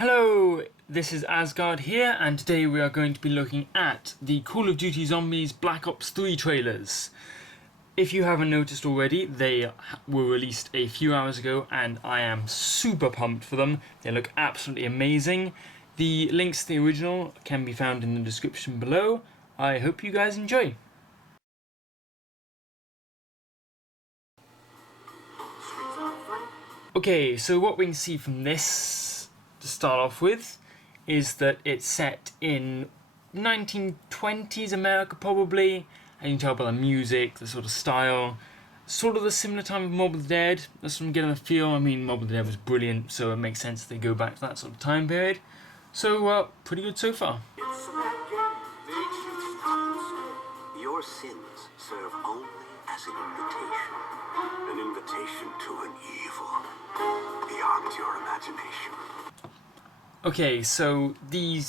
Hello, this is Asgard here, and today we are going to be looking at the Call of Duty Zombies Black Ops 3 trailers. If you haven't noticed already, they were released a few hours ago, and I am super pumped for them. They look absolutely amazing. The links to the original can be found in the description below. I hope you guys enjoy. Okay, so what we can see from this, to start off with, is that it's set in 1920s America probably, and you can tell by the music, the sort of style, sort of the similar time of Mob of the Dead. That's what I'm getting a feel. I mean, Mob of the Dead was brilliant, so it makes sense that they go back to that sort of time period. So, pretty good so far. It's a bad game. Your sins serve only as an invitation to an evil beyond your imagination. Okay, so the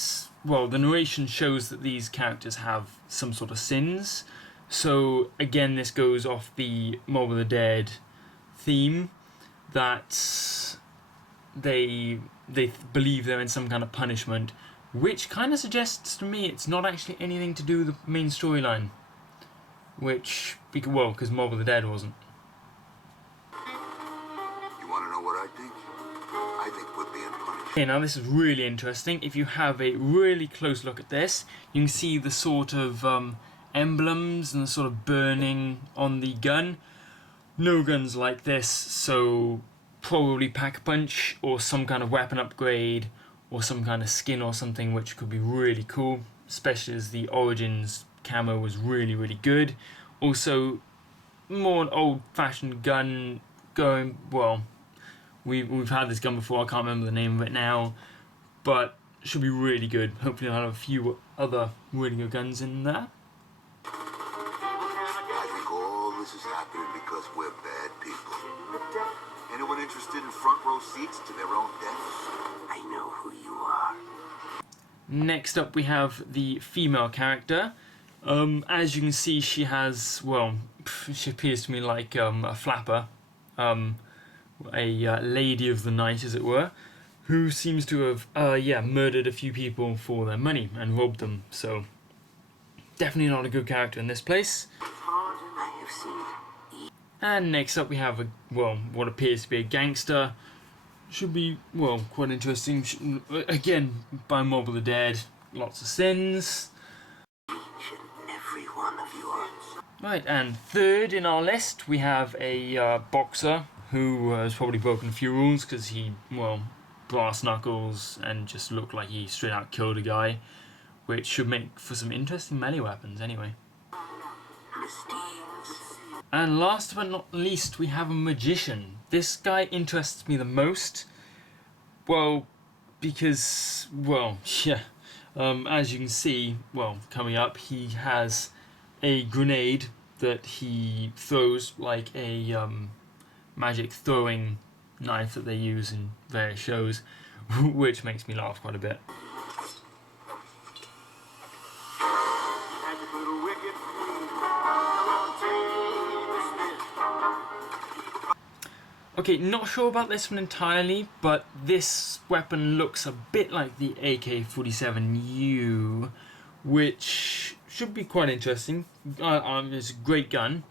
narration shows that these characters have some sort of sins. So again, this goes off the Mob of the Dead theme, that they believe they're in some kind of punishment, which kind of suggests to me it's not actually anything to do with the main storyline, because Mob of the Dead wasn't. You want to know what I think? I think we're being punished. Okay, now this is really interesting. If you have a really close look at this, you can see the sort of emblems and the sort of burning on the gun. No guns like this, so probably Pack-a-Punch or some kind of weapon upgrade or some kind of skin or something, which could be really cool, especially as the Origins camo was really, really good. Also, more an old-fashioned gun going, well, we've had this gun before, I can't remember the name of it now, but it should be really good. Hopefully I'll have a few other really good guns in there. I think all this is happening because we're bad people. Anyone interested in front row seats to their own deaths? I know who you are. Next up we have the female character. As you can see, she has, she appears to me like a flapper, a lady of the night, as it were, who seems to have, murdered a few people for their money and robbed them. So, definitely not a good character in this place. And next up we have what appears to be a gangster. Should be, quite interesting. Again, by Mob of the Dead, lots of sins. Right, and third in our list, we have a boxer who has probably broken a few rules because he, brass knuckles and just looked like he straight out killed a guy, which should make for some interesting melee weapons anyway. And last but not least, we have a magician. This guy interests me the most, because, as you can see, coming up, he has a grenade that he throws like a magic throwing knife that they use in various shows, which makes me laugh quite a bit. Okay, not sure about this one entirely, but this weapon looks a bit like the AK-47U, which should be quite interesting. It's a great gun,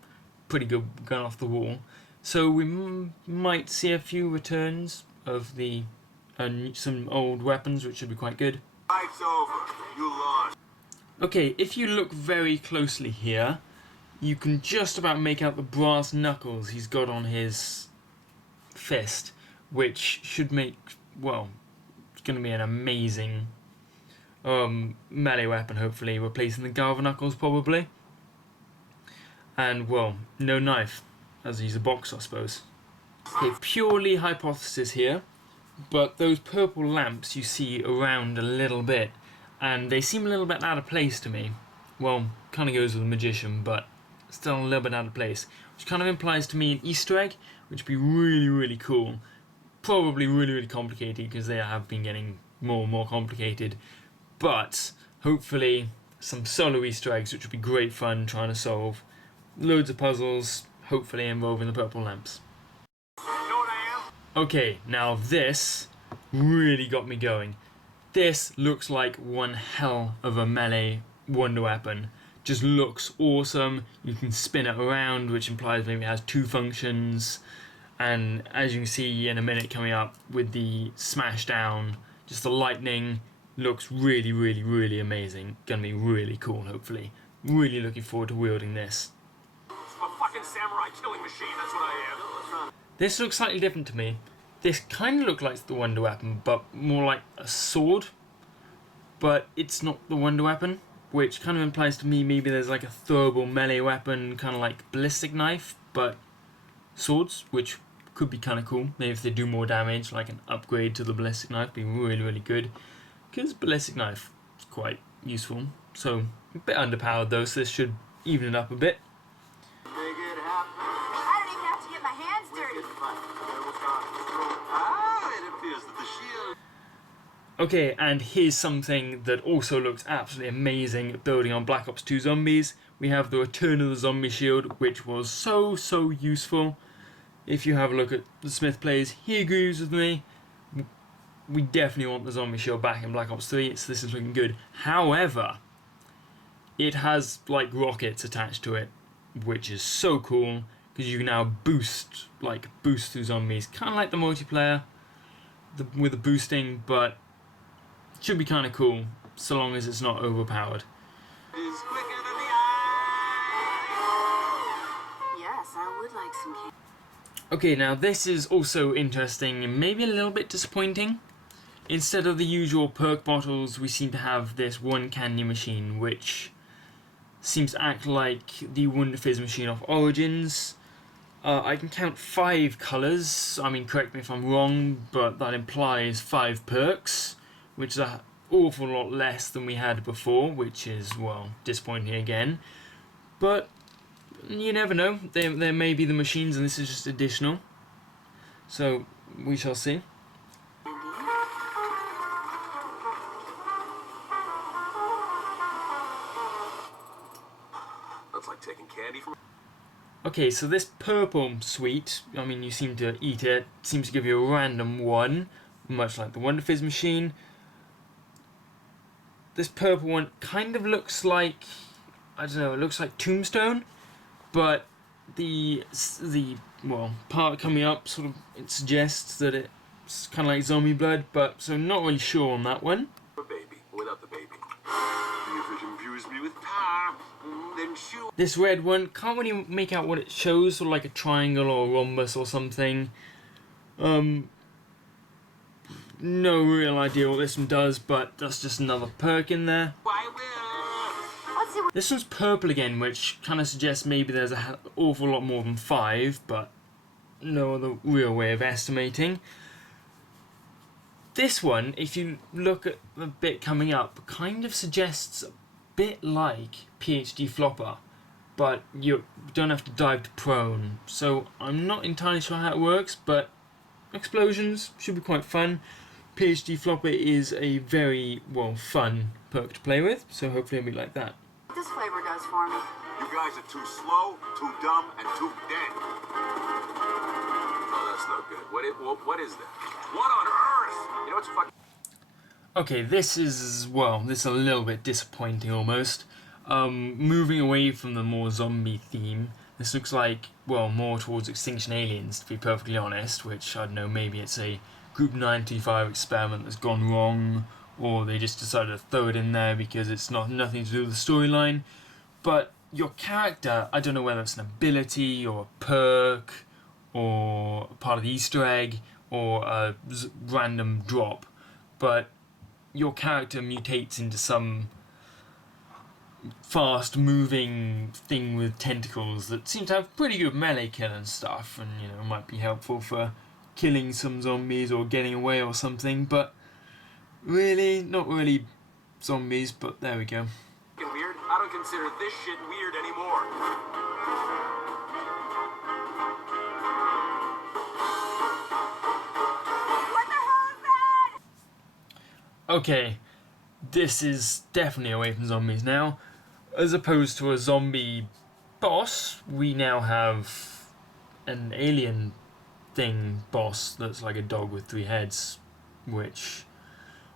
pretty good gun off the wall. So we might see a few returns of the some old weapons, which should be quite good. Fight's over. You lost. Okay, if you look very closely here, you can just about make out the brass knuckles he's got on his fist, which should make, it's going to be an amazing melee weapon, hopefully, replacing the Galva knuckles probably. And, no knife, as he's a boxer, I suppose. Okay, purely hypothesis here, but those purple lamps you see around a little bit, and they seem a little bit out of place to me. Kind of goes with the magician, but still a little bit out of place, which kind of implies to me an Easter egg, which would be really, really cool. Probably really, really complicated, because they have been getting more and more complicated, but hopefully some solo Easter eggs, which would be great fun trying to solve. Loads of puzzles, hopefully involving the purple lamps. Okay, now this really got me going. This looks like one hell of a melee wonder weapon. Just looks awesome. You can spin it around, which implies maybe it has two functions. And as you can see in a minute coming up with the smash down, just the lightning looks really, really, really amazing. Gonna be really cool, hopefully. Really looking forward to wielding this. It's a fucking samurai killing machine, that's what I am. This looks slightly different to me. This kind of looks like the wonder weapon, but more like a sword. But it's not the wonder weapon, which kind of implies to me maybe there's like a throwable melee weapon, kind of like ballistic knife, but swords, which could be kind of cool. Maybe if they do more damage, like an upgrade to the ballistic knife, be really, really good. Because ballistic knife is quite useful. So a bit underpowered though, so this should even it up a bit. Make it happen. I don't even have to get my hands dirty. It appears that the shield. Okay, and here's something that also looks absolutely amazing, building on Black Ops 2 Zombies. We have the return of the zombie shield, which was so useful. If you have a look at the Smith plays, he agrees with me. We definitely want the zombie shield back in Black Ops 3, so this is looking good. However, it has like rockets attached to it, which is so cool, because you can now boost through zombies, kind of like the multiplayer with the boosting, but it should be kind of cool, so long as it's not overpowered. Is quicker than the eye. Yes, I would like some candy. Okay, now this is also interesting and maybe a little bit disappointing. Instead of the usual perk bottles, we seem to have this one candy machine, which seems to act like the Wonder Fizz machine of Origins. I can count 5 colours. I mean, correct me if I'm wrong, but that implies 5 perks, which is an awful lot less than we had before, which is, well, disappointing again. But you never know. There may be the machines, and this is just additional. So we shall see. That's like taking candy from... Okay, so this purple sweet, I mean, you seem to eat it, seems to give you a random one, much like the Wonder Fizz machine. This purple one kind of looks like, I don't know, it looks like Tombstone, but the part coming up sort of, it suggests that it's kind of like zombie blood, but so not really sure on that one. A baby, without the baby. If it imbues me with power, then shoot. This red one, can't really make out what it shows, sort of like a triangle or a rhombus or something. No real idea what this one does, but that's just another perk in there. I will. Let's see what This one's purple again, which kind of suggests maybe there's an awful lot more than 5, but no other real way of estimating. This one, if you look at the bit coming up, kind of suggests a bit like PhD Flopper, but you don't have to dive to prone, so I'm not entirely sure how it works, but explosions should be quite fun. PhD Flopper is a very, well, fun perk to play with, so hopefully it'll be like that. this flavor does for me. You guys are too slow, too dumb, and too dead. Oh, that's no good. What is that? What on earth? You know what's fucking... Okay, this is a little bit disappointing almost. Moving away from the more zombie theme, this looks like, well, more towards Extinction Aliens, to be perfectly honest, which, I don't know, maybe it's a Group 95 experiment that's gone wrong, or they just decided to throw it in there because it's nothing to do with the storyline. But your character, I don't know whether it's an ability, or a perk, or part of the Easter egg, or a random drop, but your character mutates into some fast-moving thing with tentacles that seems to have pretty good melee kill and stuff, and you know might be helpful for killing some zombies or getting away or something. But really, not really zombies. But there we go. weird? I don't consider this shit weird anymore. What the hell is that? Okay, this is definitely away from zombies now. As opposed to a zombie boss, we now have an alien thing boss that's like a dog with 3 heads. which,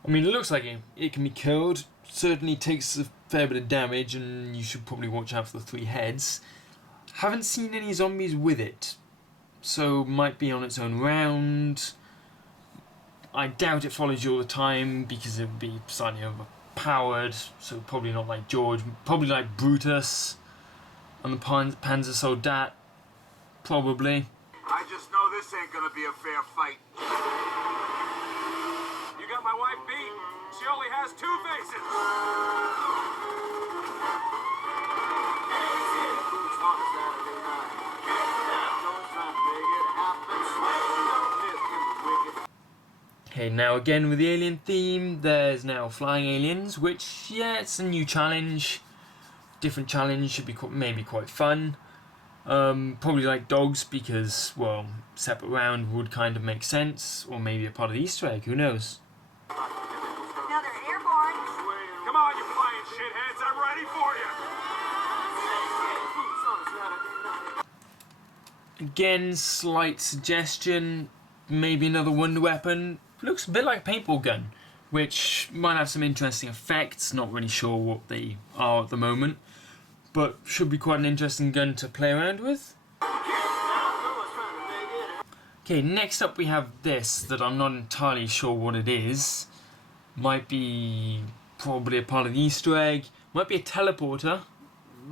I mean, it looks like it can be killed. Certainly takes a fair bit of damage, and you should probably watch out for the 3 heads. Haven't seen any zombies with it, so might be on its own round. I doubt it follows you all the time because it would be slightly overpowered, so probably not like George, probably like Brutus and the Panzer probably. I just know this ain't gonna be a fair fight. You got my wife beat. She only has 2 faces. Okay, now again with the alien theme, there's now flying aliens, which, yeah, it's a new challenge. Different challenge, should be maybe quite fun. Probably like dogs because, well, separate round would kind of make sense, or maybe a part of the Easter egg, who knows. Now they're airborne. Come on, you flying shitheads. I'm ready for you. Again, slight suggestion, maybe another wonder weapon. Looks a bit like a paintball gun, which might have some interesting effects. Not really sure what they are at the moment, but should be quite an interesting gun to play around with. Okay, next up we have this that I'm not entirely sure what it is. Might be probably a part of the Easter egg. Might be a teleporter.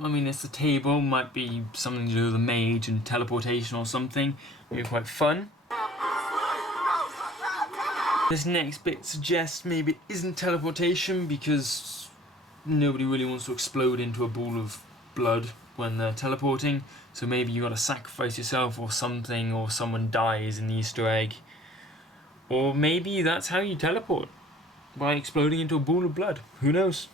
I mean, it's a table. Might be something to do with the mage and teleportation or something. Maybe quite fun. This next bit suggests maybe it isn't teleportation because nobody really wants to explode into a ball of blood when they're teleporting. So maybe you got to sacrifice yourself or something, or someone dies in the Easter egg. Or maybe that's how you teleport, by exploding into a ball of blood. Who knows?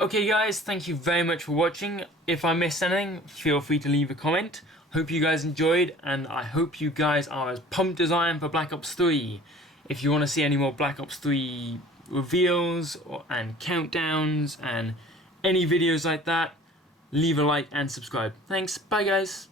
Okay guys, thank you very much for watching. If I missed anything, feel free to leave a comment. Hope you guys enjoyed, and I hope you guys are as pumped as I am for Black Ops 3. If you want to see any more Black Ops 3 reveals and countdowns and any videos like that, leave a like and subscribe. Thanks, bye guys.